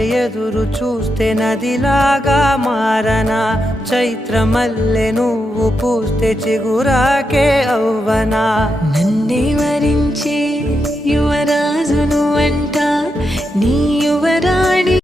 ఎదురు చూస్తే నదిలాగా మారనా, చైత్రమల్లె నువ్వు పూస్తే చిగురాకే అవ్వనా. నన్నే వరించే యువరాజును అంట నీ యువరాణి